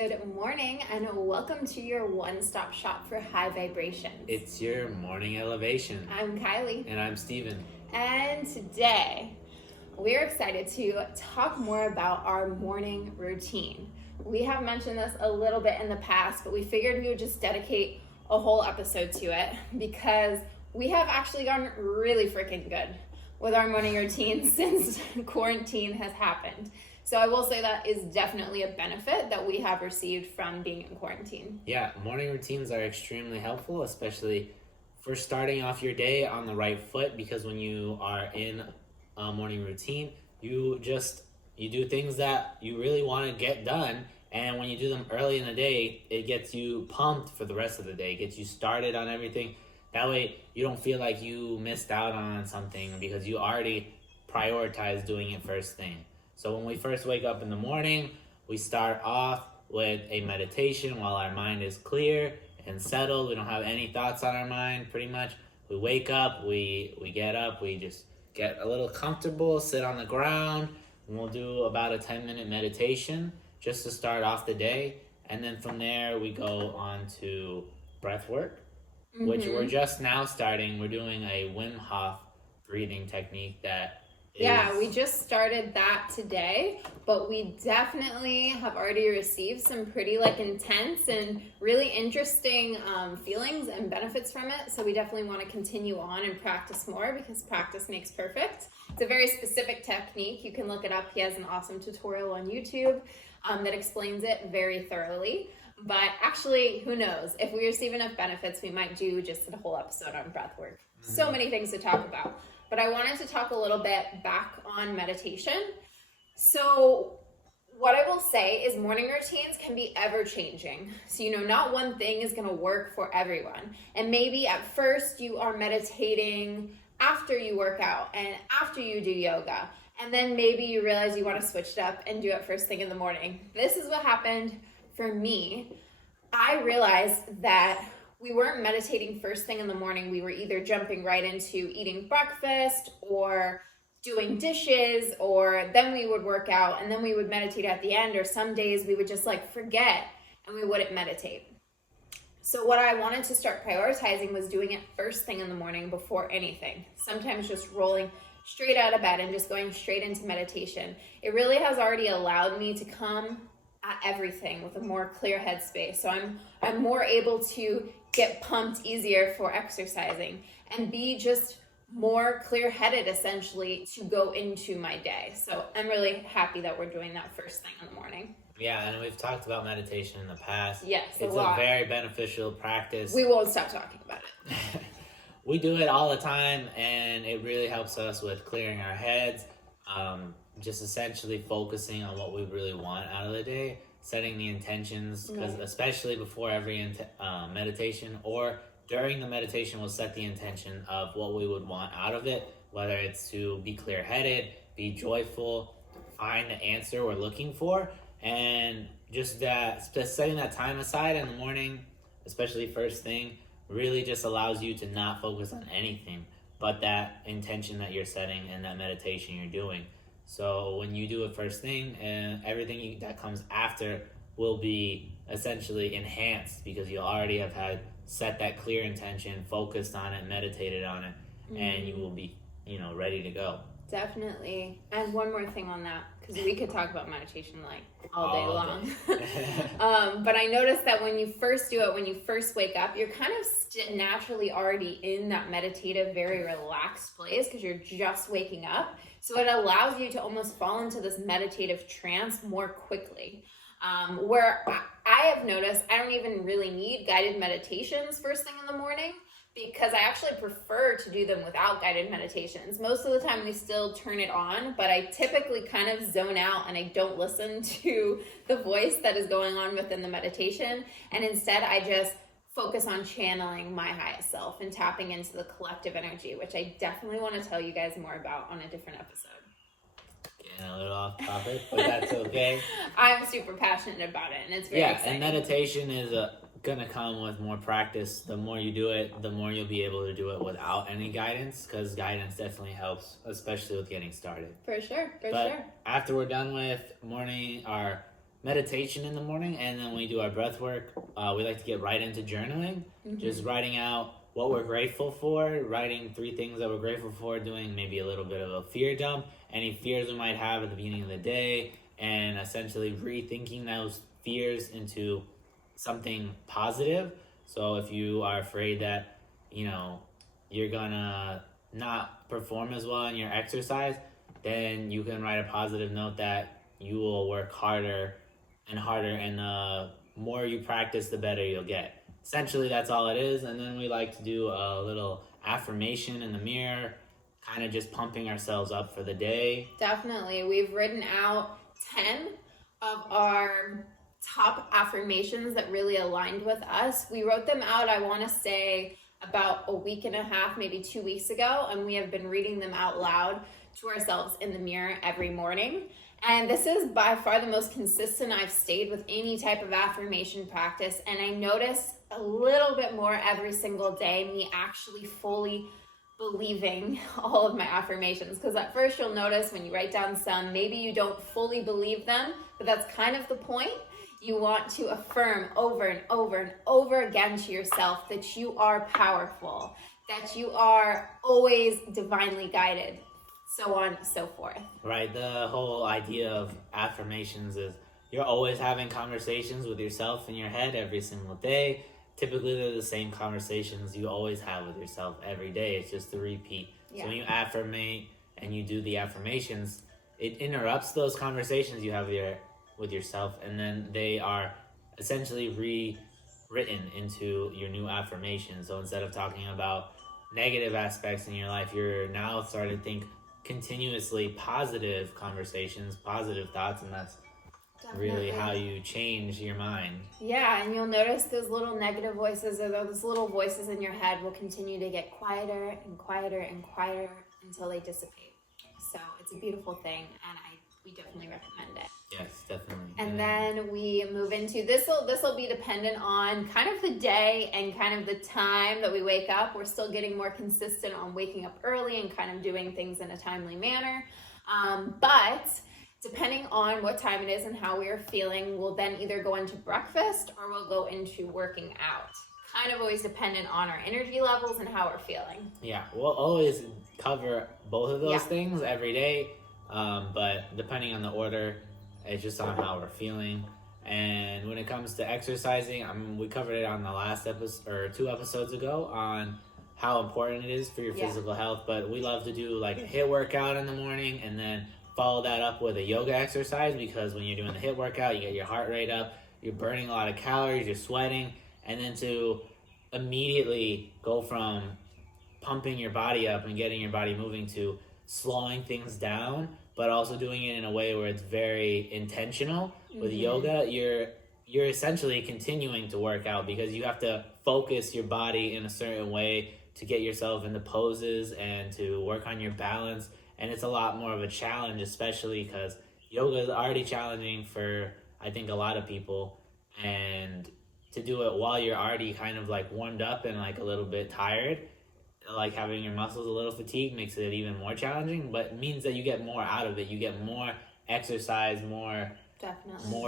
Good morning and welcome to your one-stop shop for high vibrations. It's your morning elevation. I'm Kylie. And I'm Steven. And today we're excited to talk more about our morning routine. We have mentioned this a little bit in the past, but we figured we would just dedicate a whole episode to it because we have actually gotten really freaking good with our morning routine since quarantine has happened. So I will say that is definitely a benefit that we have received from being in quarantine. Yeah, morning routines are extremely helpful, especially for starting off your day on the right foot, because when you are in a morning routine, you do things that you really want to get done. And when you do them early in the day, it gets you pumped for the rest of the day. It gets you started on everything. That way you don't feel like you missed out on something because you already prioritized doing it first thing. So when we first wake up in the morning, we start off with a meditation while our mind is clear and settled. We don't have any thoughts on our mind, pretty much. We wake up, we get up, we just get a little comfortable, sit on the ground, and we'll do about a 10-minute meditation just to start off the day. And then from there, we go on to breath work, which we're just now starting. We're doing a Wim Hof breathing technique that we just started that today, but we definitely have already received some pretty intense and really interesting feelings and benefits from it. So we definitely want to continue on and practice more because practice makes perfect. It's a very specific technique. You can look it up. He has an awesome tutorial on YouTube that explains it very thoroughly. But actually, who knows? If we receive enough benefits, we might do just a whole episode on breath work. So many things to talk about. But I wanted to talk a little bit back on meditation. So what I will say is morning routines can be ever changing. So, not one thing is going to work for everyone. And maybe at first you are meditating after you work out and after you do yoga. And then maybe you realize you want to switch it up and do it first thing in the morning. This is what happened for me. I realized that we weren't meditating first thing in the morning. We were either jumping right into eating breakfast or doing dishes, or then we would work out and then we would meditate at the end, or some days we would just forget and we wouldn't meditate. So what I wanted to start prioritizing was doing it first thing in the morning before anything. Sometimes just rolling straight out of bed and just going straight into meditation. It really has already allowed me to come at everything with a more clear headspace. So I'm more able to get pumped easier for exercising and be just more clear-headed essentially to go into my day. So I'm really happy that we're doing that first thing in the morning. Yeah, and we've talked about meditation in the past. Yes, it's a very beneficial practice. We won't stop talking about it. We do it all the time, and it really helps us with clearing our heads, just essentially focusing on what we really want out of the day, setting the intentions, because especially before every meditation or during the meditation, we'll set the intention of what we would want out of it, whether it's to be clear-headed, be joyful, find the answer we're looking for, and just setting that time aside in the morning, especially first thing, really just allows you to not focus on anything but that intention that you're setting and that meditation you're doing. So when you do it first thing, and everything that comes after will be essentially enhanced because you already have had set that clear intention, focused on it, meditated on it, and you will be, ready to go. Definitely. And one more thing on that, because we could talk about meditation all day long. But I noticed that when you first do it, when you first wake up, you're kind of naturally already in that meditative, very relaxed place because you're just waking up. So it allows you to almost fall into this meditative trance more quickly. Where I have noticed I don't even really need guided meditations first thing in the morning, because I actually prefer to do them without guided meditations. Most of the time we still turn it on, but I typically kind of zone out and I don't listen to the voice that is going on within the meditation. And instead I just focus on channeling my highest self and tapping into the collective energy, which I definitely want to tell you guys more about on a different episode. Getting a little off topic, but that's okay. I'm super passionate about it and it's very exciting. And meditation is gonna come with more practice. The more you do it, the more you'll be able to do it without any guidance, because guidance definitely helps, especially with getting started. For sure. After we're done with morning, our meditation in the morning, and then we do our breath work. We like to get right into journaling, just writing out what we're grateful for, writing 3 things that we're grateful for, doing maybe a little bit of a fear dump, any fears we might have at the beginning of the day, and essentially rethinking those fears into something positive. So if you are afraid that, you're gonna not perform as well in your exercise, then you can write a positive note that you will work harder and harder, and the more you practice, the better you'll get. Essentially, that's all it is. And then we like to do a little affirmation in the mirror, kind of just pumping ourselves up for the day. Definitely. We've written out 10 of our top affirmations that really aligned with us. We wrote them out, I want to say, about a week and a half, maybe 2 weeks ago, and we have been reading them out loud to ourselves in the mirror every morning. And this is by far the most consistent I've stayed with any type of affirmation practice, and I notice a little bit more every single day, me actually fully believing all of my affirmations. Because at first you'll notice when you write down some, maybe you don't fully believe them, but that's kind of the point. You want to affirm over and over and over again to yourself that you are powerful, that you are always divinely guided, so on and so forth. Right. The whole idea of affirmations is you're always having conversations with yourself in your head every single day. Typically, they're the same conversations you always have with yourself every day. It's just a repeat. Yeah. So when you affirmate and you do the affirmations, it interrupts those conversations you have with yourself, and then they are essentially rewritten into your new affirmation. So instead of talking about negative aspects in your life, you're now starting to think continuously positive conversations, positive thoughts, and that's really how you change your mind. Yeah, and you'll notice those little negative voices or those little voices in your head will continue to get quieter and quieter and quieter until they dissipate. So it's a beautiful thing, and we definitely recommend it. Yes, definitely. And then we move into this'll be dependent on kind of the day and kind of the time that we wake up. We're still getting more consistent on waking up early and kind of doing things in a timely manner. But depending on what time it is and how we are feeling, we'll then either go into breakfast or we'll go into working out. Kind of always dependent on our energy levels and how we're feeling. Yeah, we'll always cover both of those things every day. But depending on the order, it's just on how we're feeling. And when it comes to exercising, we covered it on the last episode or 2 episodes ago on how important it is for your physical health. But we love to do like a HIIT workout in the morning and then follow that up with a yoga exercise, because when you're doing the HIIT workout, you get your heart rate up, you're burning a lot of calories, you're sweating, and then to immediately go from pumping your body up and getting your body moving to slowing things down, but also doing it in a way where it's very intentional. With yoga, you're essentially continuing to work out, because you have to focus your body in a certain way to get yourself into poses and to work on your balance. And it's a lot more of a challenge, especially because yoga is already challenging for, I think, a lot of people. And to do it while you're already kind of like warmed up and like a little bit tired, like having your muscles a little fatigued, makes it even more challenging, but it means that you get more out of it. You get more exercise, more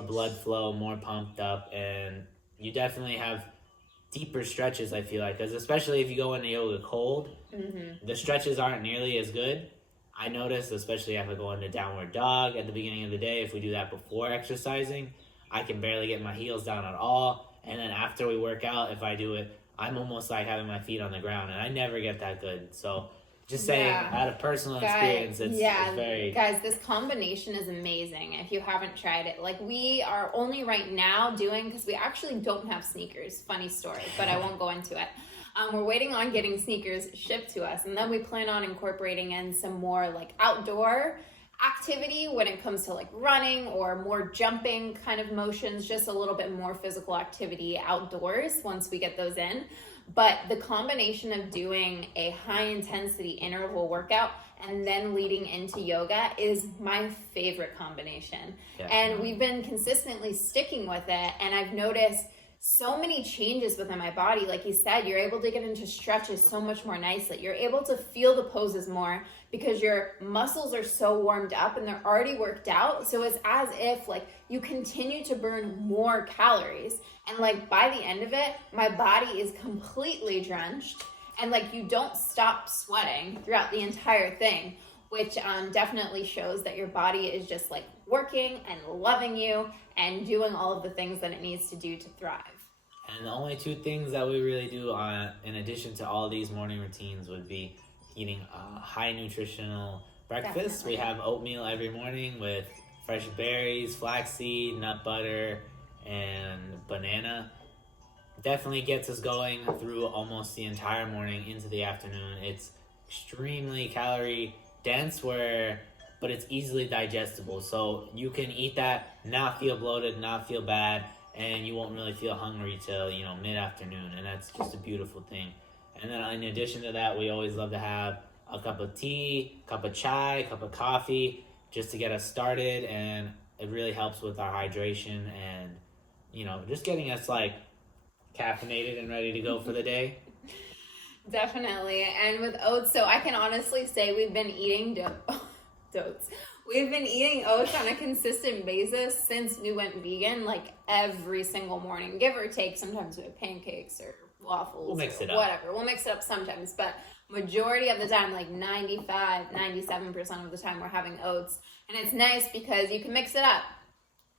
blood flow, more pumped up, and you definitely have deeper stretches, I feel like, because especially if you go into yoga cold, the stretches aren't nearly as good. I notice, especially if I go into downward dog at the beginning of the day, if we do that before exercising, I can barely get my heels down at all. And then after we work out, if I do it, I'm almost like having my feet on the ground, and I never get that good. So just saying, out of personal experience, it's very... Guys, this combination is amazing if you haven't tried it. Like, we are only right now doing, because we actually don't have sneakers. Funny story, but I won't go into it. We're waiting on getting sneakers shipped to us, and then we plan on incorporating in some more like outdoor activity when it comes to like running or more jumping kind of motions, just a little bit more physical activity outdoors once we get those in. But the combination of doing a high intensity interval workout and then leading into yoga is my favorite combination. And we've been consistently sticking with it, and I've noticed so many changes within my body. Like you said, you're able to get into stretches so much more nicely. You're able to feel the poses more because your muscles are so warmed up and they're already worked out. So it's as if like you continue to burn more calories. And like by the end of it, my body is completely drenched and like you don't stop sweating throughout the entire thing, which definitely shows that your body is just like working and loving you and doing all of the things that it needs to do to thrive. And the only two things that we really do in addition to all these morning routines would be eating a high nutritional breakfast. Definitely. We have oatmeal every morning with fresh berries, flaxseed, nut butter, and banana. Definitely gets us going through almost the entire morning into the afternoon. It's extremely calorie dense but it's easily digestible. So you can eat that, not feel bloated, not feel bad, and you won't really feel hungry till, mid-afternoon. And that's just a beautiful thing. And then in addition to that, we always love to have a cup of tea, cup of chai, cup of coffee, just to get us started. And it really helps with our hydration and, just getting us like caffeinated and ready to go for the day. Definitely. And with oats, so I can honestly say we've been eating oats. We've been eating oats on a consistent basis since we went vegan, like every single morning, give or take. Sometimes we have pancakes or waffles. We'll mix it or up. whatever. We'll mix it up sometimes, but majority of the time, like 97% of the time, we're having oats. And it's nice because you can mix it up.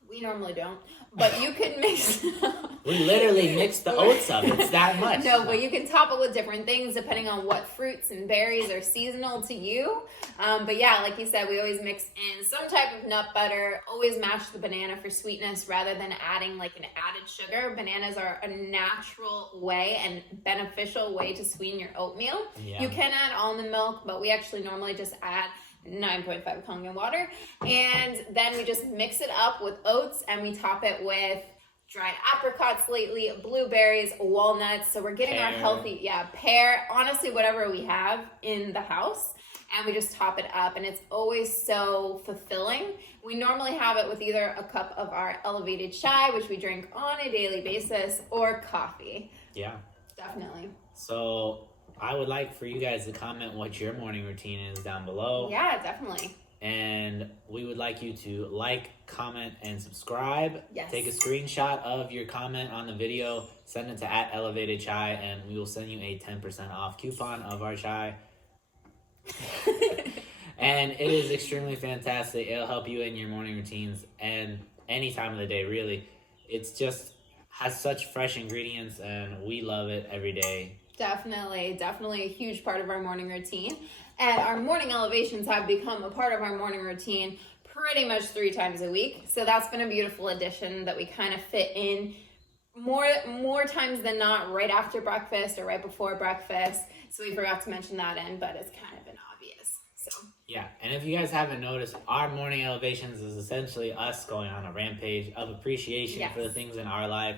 We normally don't, but you can mix it up. We literally mix the oats up. It's that much. No, but you can top it with different things depending on what fruits and berries are seasonal to you. But yeah, like you said, we always mix in some type of nut butter, always mash the banana for sweetness rather than adding like an added sugar. Bananas are a natural way and beneficial way to sweeten your oatmeal. Yeah. You can add almond milk, but we actually normally just add 9.5 Kangen water. And then we just mix it up with oats and we top it with dried apricots lately, blueberries, walnuts. So we're getting our healthy, pear, honestly, whatever we have in the house. And we just top it up and it's always so fulfilling. We normally have it with either a cup of our elevated chai, which we drink on a daily basis, or coffee. Yeah. Definitely. So I would like for you guys to comment what your morning routine is down below. Yeah, definitely. And we would like you to like, comment, and subscribe. Yes. Take a screenshot of your comment on the video, send it to @ElevatedChai, and we will send you a 10% off coupon of our chai. And it is extremely fantastic. It'll help you in your morning routines and any time of the day, really. It's just has such fresh ingredients, and we love it every day. Definitely a huge part of our morning routine. And our morning elevations have become a part of our morning routine pretty much 3 times a week. So that's been a beautiful addition that we kind of fit in more times than not right after breakfast or right before breakfast. So we forgot to mention that in, but it's kind of been obvious. So yeah, and if you guys haven't noticed, our morning elevations is essentially us going on a rampage of appreciation for the things in our life.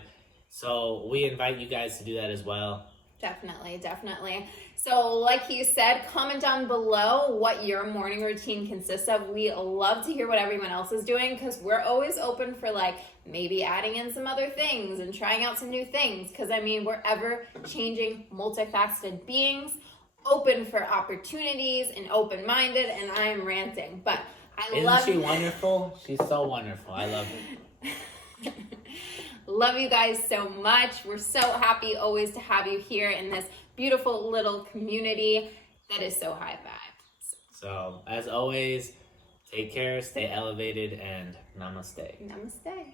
So we invite you guys to do that as well. Definitely. So like you said, comment down below what your morning routine consists of. We love to hear what everyone else is doing because we're always open for like maybe adding in some other things and trying out some new things. Because I mean, we're ever changing, multifaceted beings, open for opportunities and open-minded, and I am ranting. But Isn't she wonderful? She's so wonderful. I love it. Love you guys so much. We're so happy always to have you here in this beautiful little community that is so high vibe. So, as always, take care, stay elevated, and namaste. Namaste.